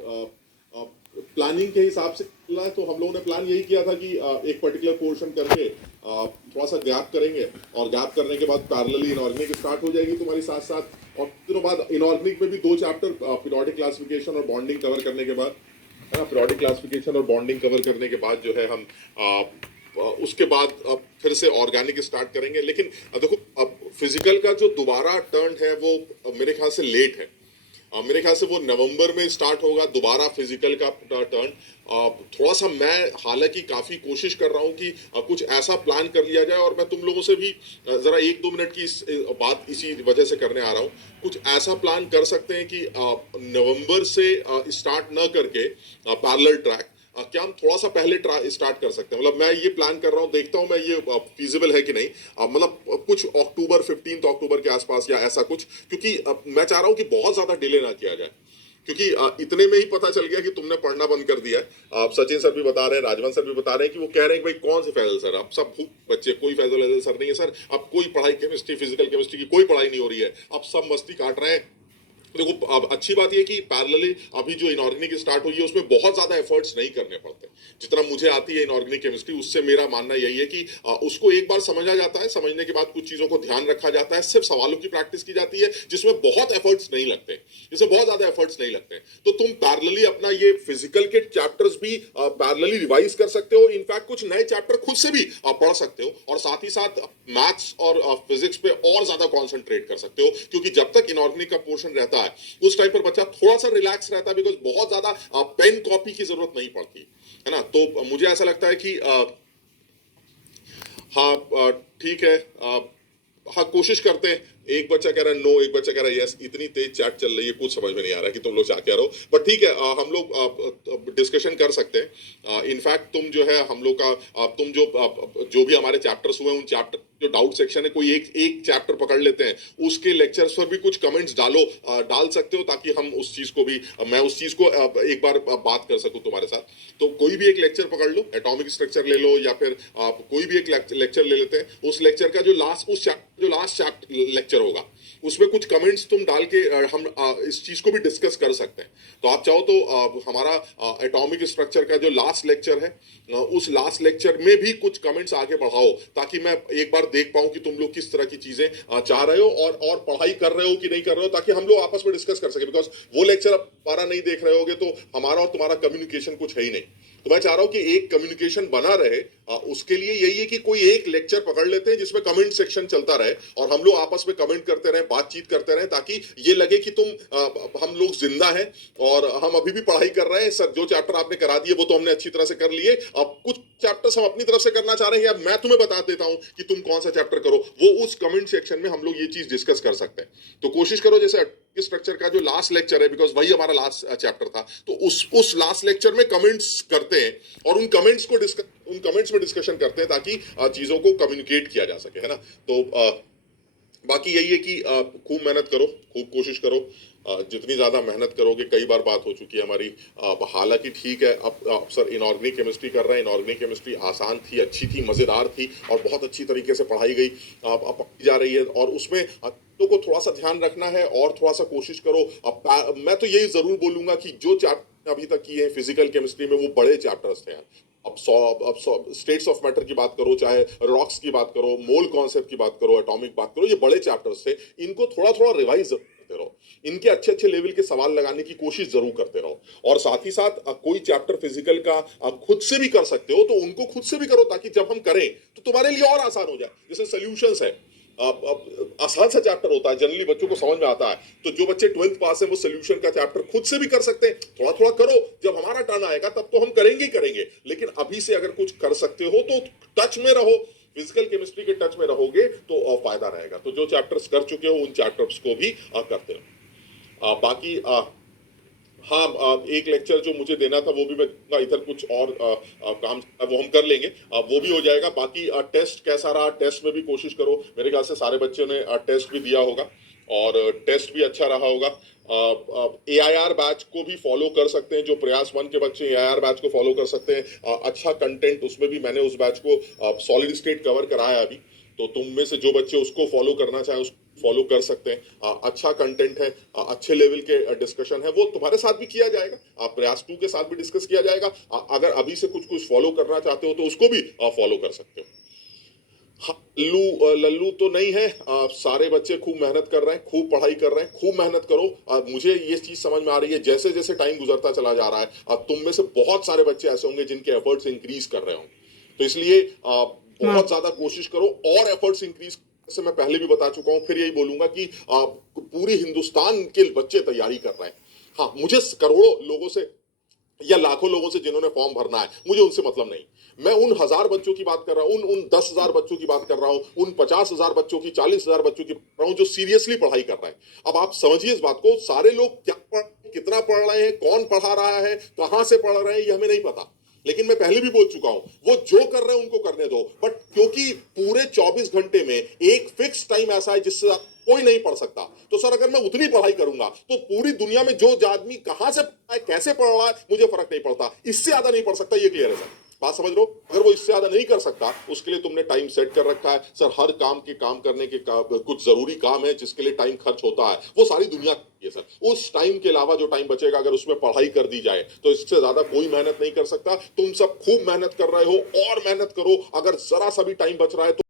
Planning के हिसाब से चल रहा है, तो हम लोगों ने प्लान यही किया था कि एक पर्टिकुलर पोर्शन करके थोड़ा सा गैप करेंगे, और गैप करने के बाद पैरेलली इनऑर्गेनिक स्टार्ट हो जाएगी तुम्हारी साथ साथ, और दिनों बाद इनऑर्गेनिक में भी 2 चैप्टर पीरियोडिक क्लासिफिकेशन और बॉन्डिंग कवर करने के बाद, है ना, पीरियोडिक क्लासिफिकेशन और बॉन्डिंग कवर करने के बाद जो है हम उसके बाद फिर से ऑर्गेनिक स्टार्ट करेंगे। लेकिन देखो, अब फिजिकल का जो दोबारा टर्न है वो मेरे ख्याल से लेट है। मेरे ख्याल से वो नवंबर में स्टार्ट होगा दोबारा फिजिकल का टर्न। थोड़ा सा मैं हालांकि काफ़ी कोशिश कर रहा हूँ कि कुछ ऐसा प्लान कर लिया जाए, और मैं तुम लोगों से भी ज़रा 1-2 मिनट की बात इसी वजह से करने आ रहा हूँ। कुछ ऐसा प्लान कर सकते हैं कि नवंबर से स्टार्ट न करके पैरेलल ट्रैक, क्या हम थोड़ा सा पहले स्टार्ट कर सकते हैं? मतलब मैं ये प्लान कर रहा हूँ, देखता हूँ मैं ये फीजिबल है कि नहीं। मतलब कुछ अक्टूबर 15 अक्टूबर के आसपास या ऐसा कुछ, क्योंकि मैं चाह रहा हूँ कि बहुत ज्यादा डिले ना किया जाए, क्योंकि इतने में ही पता चल गया कि तुमने पढ़ना बंद कर दिया है। सचिन सर भी बता रहे हैं, राजवन सर भी बता रहे हैं कि वो कह रहे हैं कि भाई कौन से फैजल सर, अब सब बच्चे, कोई फैजल सर नहीं है सर, अब कोई पढ़ाई केमिस्ट्री फिजिकल केमिस्ट्री की कोई पढ़ाई नहीं हो रही है, अब सब मस्ती काट रहे हैं। देखो, अब अच्छी बात यह कि पैरेलली अभी जो इनऑर्गेनिक स्टार्ट हुई है उसमें बहुत ज्यादा एफर्ट्स नहीं करने पड़ते। जितना मुझे आती है इनऑर्गेनिक केमिस्ट्री, उससे मेरा मानना यही है कि उसको एक बार समझा जाता है, समझने के बाद कुछ चीजों को ध्यान रखा जाता है, सिर्फ सवालों की प्रैक्टिस की जाती है, जिसमें बहुत एफर्ट्स नहीं लगते, जिसमें बहुत ज्यादा एफर्ट्स नहीं लगते। तो तुम पैरेलली अपना ये फिजिकल के चैप्टर्स भी पैरेलली रिवाइज कर सकते हो, इनफैक्ट कुछ नए चैप्टर खुद से भी पढ़ सकते हो, और साथ ही साथ मैथ्स और फिजिक्स पे और ज्यादा कॉन्सेंट्रेट कर सकते हो, क्योंकि जब तक इनऑर्गेनिक का पोर्शन रहता है उस टाइम पर बच्चा थोड़ा सा रिलैक्स रहता है, बिकॉज बहुत ज्यादा पेन कॉपी की जरूरत नहीं पड़ती है ना। तो मुझे ऐसा लगता है कि हाँ, ठीक है, हाँ, कोशिश करते हैं। एक बच्चा कह रहा है नो, एक बच्चा कह रहा है यस। इतनी तेज चैट चल रही है, कुछ समझ में नहीं आ रहा है कि तुम लोग क्या कह रहे हो, पर ठीक है, हम लोग डिस्कशन कर सकते हैं। इनफैक्ट तुम जो है हम लोग का तुम जो भी हमारे चैप्टर्स हुए, उन चैप्टर जो डाउट सेक्शन है, कोई एक एक चैप्टर पकड़ लेते हैं, उसके लेक्चर्स पर भी कुछ कमेंट्स डाल सकते हो, ताकि हम उस चीज को भी, मैं उस चीज को एक बार बात कर सकूं तुम्हारे साथ। तो कोई भी एक लेक्चर पकड़ लो, एटॉमिक स्ट्रक्चर ले लो, या फिर आप कोई भी एक लेक्चर ले लेते हैं। उस लेक्चर का जो लास्ट चैप्टर लेक्चर होगा, उसमें कुछ कमेंट्स तुम डाल के हम इस चीज को भी डिस्कस कर सकते हैं। तो आप चाहो तो हमारा एटॉमिक स्ट्रक्चर का जो लास्ट लेक्चर है, उस लास्ट लेक्चर में भी कुछ कमेंट्स आगे बढ़ाओ, ताकि मैं एक बार देख पाऊं कि तुम लोग किस तरह की चीजें चाह रहे हो, और पढ़ाई कर रहे हो कि नहीं कर रहे हो, ताकि हम लोग आपस में डिस्कस कर सके। बिकॉज वो लेक्चर आप हमारा नहीं देख रहे होगे तो हमारा और तुम्हारा कम्युनिकेशन कुछ है ही नहीं। तो मैं चाह रहा हूं कि एक कम्युनिकेशन बना रहे, उसके लिए यही है कि कोई एक लेक्चर पकड़ लेते हैं जिसमें कमेंट सेक्शन चलता रहे, और हम लोग आपस में कमेंट करते रहे, बातचीत करते रहे, ताकि ये लगे कि हम लोग जिंदा हैं और हम अभी भी पढ़ाई कर रहे हैं। सर, जो चैप्टर आपने करा दिए वो तो हमने अच्छी तरह से कर लिए, अब कुछ चैप्टर्स हम अपनी तरफ से करना चाह रहे हैं, अब मैं तुम्हें बता देता हूं कि तुम कौन सा चैप्टर करो। वो उस कमेंट सेक्शन में हम लोग ये चीज डिस्कस कर सकते हैं। तो कोशिश करो, जैसे स्ट्रक्चर का जो लास्ट लेक्चर है, बिकॉज वही हमारा लास्ट चैप्टर था, तो उस लास्ट लेक्चर में कमेंट्स करते हैं, और उन कमेंट्स में डिस्कशन करते हैं, ताकि चीजों को कम्युनिकेट किया जा सके, है ना। तो बाकी यही है कि खूब मेहनत करो, खूब कोशिश करो। जितनी ज़्यादा मेहनत करोगे, कई बार बात हो चुकी है हमारी, हालांकि ठीक है, अब सर इनऑर्गेनिक केमिस्ट्री कर रहे हैं, इनऑर्गेनिक केमिस्ट्री आसान थी, अच्छी थी, मज़ेदार थी, और बहुत अच्छी तरीके से पढ़ाई गई, अब जा रही है, और उसमें तो को थोड़ा सा ध्यान रखना है, और थोड़ा सा कोशिश करो। अब मैं तो यही ज़रूर बोलूँगा कि जो चैप्टर अभी तक किए हैं फिजिकल केमिस्ट्री में, वो बड़े चैप्टर्स थे यार। अब स्टेट्स ऑफ मैटर की बात करो, चाहे रॉक्स की बात करो, मोल कॉन्सेप्ट की बात करो, एटॉमिक बात करो, ये बड़े चैप्टर्स थे, इनको थोड़ा थोड़ा रिवाइज करते रहो, इनके अच्छे अच्छे लेवल के सवाल लगाने की कोशिश जरूर करते रहो। और साथ ही साथ कोई चैप्टर फिजिकल का खुद से भी कर सकते हो तो उनको खुद से भी करो, ताकि जब हम करें तो तुम्हारे लिए और आसान हो जाए। जैसे सोल्यूशंस है, आसान सा चैप्टर होता है, जनरली बच्चों को समझ में आता है, तो जो बच्चे 12th पास है वो सोल्यूशन का चैप्टर खुद से भी कर सकते हैं। थोड़ा थोड़ा करो, जब हमारा टर्न आएगा तब तो हम करेंगे ही करेंगे, लेकिन अभी से अगर कुछ कर सकते हो तो टच में रहो, फिजिकल केमिस्ट्री के टच में रहोगे तो फायदा रहेगा। तो जो चैप्टर्स कर चुके हो उन चैप्टर्स को भी करते रहो। बाकी हाँ, एक लेक्चर जो मुझे देना था वो भी मैं दूंगा, इधर कुछ और काम वो हम कर लेंगे, वो भी हो जाएगा। बाकी टेस्ट कैसा रहा, टेस्ट में भी कोशिश करो, मेरे ख्याल से सारे बच्चों ने टेस्ट भी दिया होगा, और टेस्ट भी अच्छा रहा होगा। AIR बैच को भी फॉलो कर सकते हैं, जो प्रयास 1 के बच्चे AIR बैच को फॉलो कर सकते हैं। अच्छा कंटेंट उसमें भी, मैंने उस बैच को सॉलिड स्टेट कवर कराया अभी, तो तुम में से जो बच्चे उसको फॉलो करना चाहें फॉलो कर सकते हैं। अच्छा कंटेंट है, अच्छे लेवल के डिस्कशन है, वो तुम्हारे साथ भी किया जाएगा, प्रयास 2 के साथ भी डिस्कस किया जाएगा। अगर अभी से कुछ कुछ फॉलो करना चाहते हो तो उसको भी फॉलो कर सकते हो। हाँ, लल्लू तो नहीं है। सारे बच्चे खूब मेहनत कर रहे हैं, खूब पढ़ाई कर रहे हैं, खूब मेहनत करो। मुझे ये चीज समझ में आ रही है, जैसे जैसे टाइम गुजरता चला जा रहा है, तुम में से बहुत सारे बच्चे ऐसे होंगे जिनके एफर्ट्स इंक्रीज कर रहे होंगे। तो इसलिए हाँ। बहुत ज्यादा कोशिश करो और एफर्ट्स इंक्रीज से मैं पहले भी बता चुका हूं, फिर यही बोलूंगा कि पूरी हिंदुस्तान के बच्चे तैयारी कर रहे हैं। हाँ, मुझे करोड़ों लोगों से या लाखों लोगों से जिन्होंने फॉर्म भरना है, मुझे उनसे मतलब नहीं। मैं उन 1000 बच्चों की बात कर रहा हूं, उन 10,000 बच्चों की बात कर रहा हूं, उन 50,000 बच्चों की, 40,000 बच्चों की कर रहा हूं जो सीरियसली पढ़ाई कर रहे हैं। अब आप समझिए इस बात को, सारे लोग क्या पढ़, कितना पढ़ रहे हैं, कौन पढ़ा रहा है, कहां से पढ़ रहे हैं, ये हमें नहीं पता। लेकिन मैं पहले भी बोल चुका हूं, वो जो कर रहे हैं उनको करने दो, बट क्योंकि पूरे 24 घंटे में एक फिक्स टाइम ऐसा है जिससे कोई नहीं पढ़ सकता, तो सर अगर मैं उतनी पढ़ाई करूंगा तो पूरी दुनिया में जो आदमी कहां से पढ़ा है, कैसे पढ़ रहा है, मुझे फर्क नहीं पड़ता, इससे ज्यादा नहीं पढ़ सकता, ये क्लियर है सर। बात समझ लो, अगर वो इससे ज्यादा नहीं कर सकता, उसके लिए तुमने टाइम सेट कर रखा है सर। हर काम के काम करने के कुछ जरूरी काम है जिसके लिए टाइम खर्च होता है, वो सारी दुनिया करती है सर। उस टाइम के अलावा जो टाइम बचेगा, अगर उसमें पढ़ाई कर दी जाए, तो इससे ज्यादा कोई मेहनत नहीं कर सकता। तुम सब खूब मेहनत कर रहे हो और मेहनत करो, अगर जरा सा भी टाइम बच रहा है तो